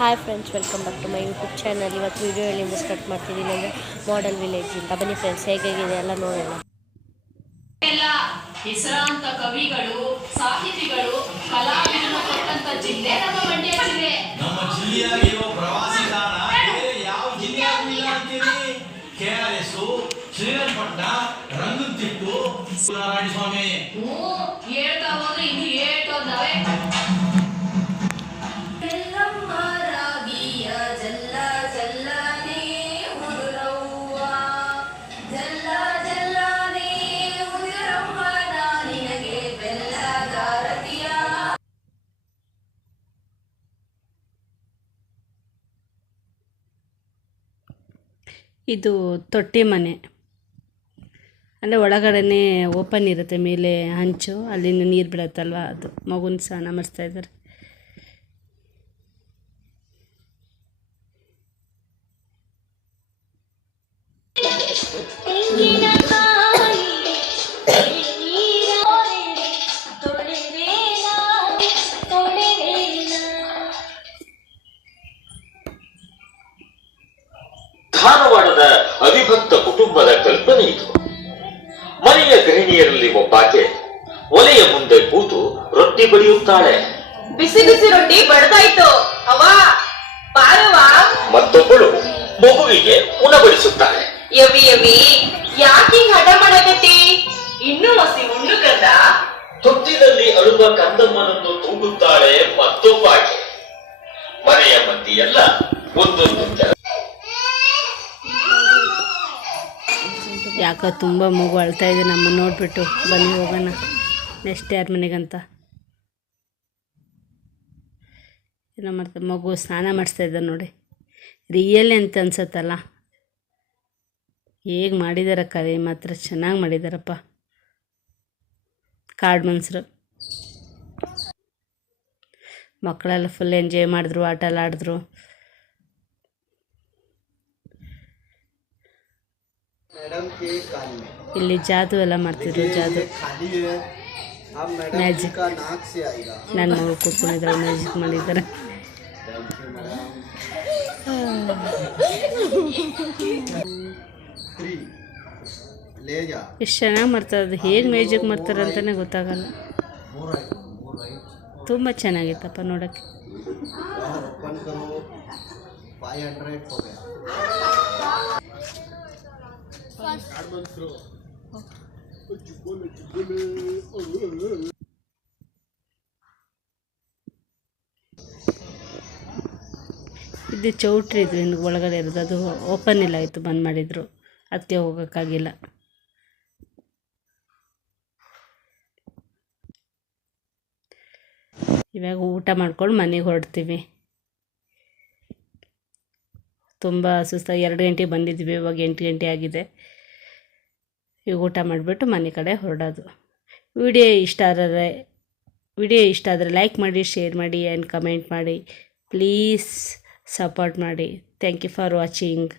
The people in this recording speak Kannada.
Hi friends, welcome back to my YouTube channel. ಇವತ್ತು ವೀಡಿಯೋ ಎಲ್ಲಿಂದ ಸ್ಟಾರ್ಟ್ ಮಾಡ್ತಿದ್ದೀನಿ ಅಂದರೆ ಮಾಡೆಲ್ ವಿಲೇಜ್ ಇಂದ. ಬನ್ನಿ ಫ್ರೆಂಡ್ಸ್, ಹೇಗಾಗಿದೆ ಎಲ್ಲ ನೋಡೋಣ. ಎಲ್ಲ ಹೆಸರಾಂತ ಕವಿಗಳು, ಸಾಹಿತಿಗಳು, ಕಲಾವಿದರು ಕೊಟ್ಟಂತ ಜಿಲ್ಲೆ ನಮ್ಮ ಮಂಡ್ಯ ಜಿಲ್ಲೆ. ನಮ್ಮ ಜಿಲ್ಲೆಯಾಗಿರುವ ಪ್ರವಾಸಿ ತಾಣ ಬೇರೆ ಯಾವ ಜಿಲ್ಲೆಯಾಗೂ ಇಲ್ಲ ಅಂತೀರಿ. KRS, ಶ್ರೀರಂಗಪಟ್ಟಣ, ರಂಗನತಿಟ್ಟು, ನಾರಾಯಣ ಸ್ವಾಮಿ. ಹೇಳ್ತಾ ಹೋದ್ರೆ ಇನ್ನು ಹೇಳ್ತೋದವೆ. ಇದು ತೊಟ್ಟಿ ಮನೆ ಅಂದರೆ ಒಳಗಡೆ ಓಪನ್ ಇರುತ್ತೆ, ಮೇಲೆ ಹಂಚು, ಅಲ್ಲಿಂದ ನೀರು ಬಿಡುತ್ತಲ್ವ, ಅದು ಮಗುನ ಸ್ನಾನ ಮಾಡಿಸ್ತಾ ಇದ್ದಾರೆ. ಧಾರವಾಡದ ಅವಿಭಕ್ತ ಕುಟುಂಬದ ಕಲ್ಪನೆ ಇದು. ಮನೆಯ ಗೃಹಿಣಿಯರಲ್ಲಿ ಒಬ್ಬಾಕೆ ಒಲೆಯ ಮುಂದೆ ಕೂತು ರೊಟ್ಟಿ ಬಡಿಯುತ್ತಾಳೆ. ಬಿಸಿ ಬಿಸಿ ರೊಟ್ಟಿ ಬಡ್ದಾಯ್ತು ಅವ್ವ, ಬಾರವ್ವ. ಮತ್ತೊಬ್ಬಳು ಮಗುವಿಗೆ ಉಣಬಡಿಸುತ್ತಾಳೆ. ಯವಿ ಯವಿ, ಯಾಕೆ ಹಠ ಮಾಡಕತ್ತಿ? ಇನ್ನೂ ಹಸಿ ಉಣ್ಣು ಕಂದ. ತೊಟ್ಟಿನಲ್ಲಿ ಅಳುವ ಕಂದಮ್ಮನನ್ನು ತೂಗುತ್ತಾಳೆ ಮತ್ತೊಬ್ಬಾಕೆ. ಮನೆಯ ಮಂದಿಯೆಲ್ಲ ಒಂದೊಂದು ಕೆಲಸ. ಯಾಕೋ ತುಂಬ ಮಗು ಅಳ್ತಾ ಇದೆ. ನಮ್ಮ ನೋಡಿಬಿಟ್ಟು ಬನ್ನಿ ಹೋಗೋಣ ನೆಕ್ಸ್ಟ್ ಯಾರ ಮನೆಗಂತ. ಏನೋ ಮಾಡ್ತಾರೆ, ಮಗು ಸ್ನಾನ ಮಾಡಿಸ್ತಾ ಇದ್ದಾರೆ ನೋಡಿ. ರಿಯಲ್ ಅಂತ ಅನ್ಸತ್ತಲ್ಲ. ಹೇಗೆ ಮಾಡಿದಾರ ಕರೆ, ಮಾತ್ರ ಚೆನ್ನಾಗಿ ಮಾಡಿದಾರಪ್ಪ ಕಾಡು ಮನ್ಸರು. ಮಕ್ಕಳೆಲ್ಲ ಫುಲ್ ಎಂಜಾಯ್ ಮಾಡಿದ್ರು, ಆಟ ಎಲ್ಲ ಆಡಿದ್ರು. ಇಲ್ಲಿ ಜಾದು ಎಲ್ಲ ಮಾಡ್ತಿದ್ರು, ಜಾದು ಮ್ಯಾಜಿಕ್. ನನ್ನ ಮಗಳು ಕೂತ್ಕೊಂಡಿದ್ದಾರೆ, ಮ್ಯಾಜಿಕ್ ಮಾಡಿದ್ದಾರೆ. ಎಷ್ಟು ಚೆನ್ನಾಗಿ ಮಾಡ್ತಾರೆ, ಹೇಗೆ ಮ್ಯಾಜಿಕ್ ಮಾಡ್ತಾರೆ ಅಂತಲೇ ಗೊತ್ತಾಗಲ್ಲ. ತುಂಬ ಚೆನ್ನಾಗಿತ್ತಪ್ಪ ನೋಡೋಕ್ಕೆ. ಇದು ಚೌಟ್ರಿ, ಇದು ಇನ್ನು ಒಳಗಡೆ ಇರೋದು, ಅದು ಓಪನ್ ಇಲ್ಲ ಆಯಿತು, ಬಂದ್ ಮಾಡಿದರು, ಅದಕ್ಕೆ ಹೋಗೋಕ್ಕಾಗಿಲ್ಲ. ಇವಾಗ ಊಟ ಮಾಡ್ಕೊಂಡು ಮನೆಗೆ ಹೊರಡ್ತೀವಿ. ತುಂಬ ಸುಸ್ತಾಗಿ 2 ಗಂಟೆಗೆ ಬಂದಿದ್ವಿ, ಇವಾಗ 8 ಗಂಟೆ ಆಗಿದೆ. ಈಗ ಊಟ ಮಾಡಿಬಿಟ್ಟು ಮನೆ ಕಡೆ ಹೊರಡೋದು. ವಿಡಿಯೋ ಇಷ್ಟ ಆದರೆ ಲೈಕ್ ಮಾಡಿ, ಶೇರ್ ಮಾಡಿ ಆ್ಯಂಡ್ ಕಮೆಂಟ್ ಮಾಡಿ. ಪ್ಲೀಸ್ ಸಪೋರ್ಟ್ ಮಾಡಿ. Thank you for watching.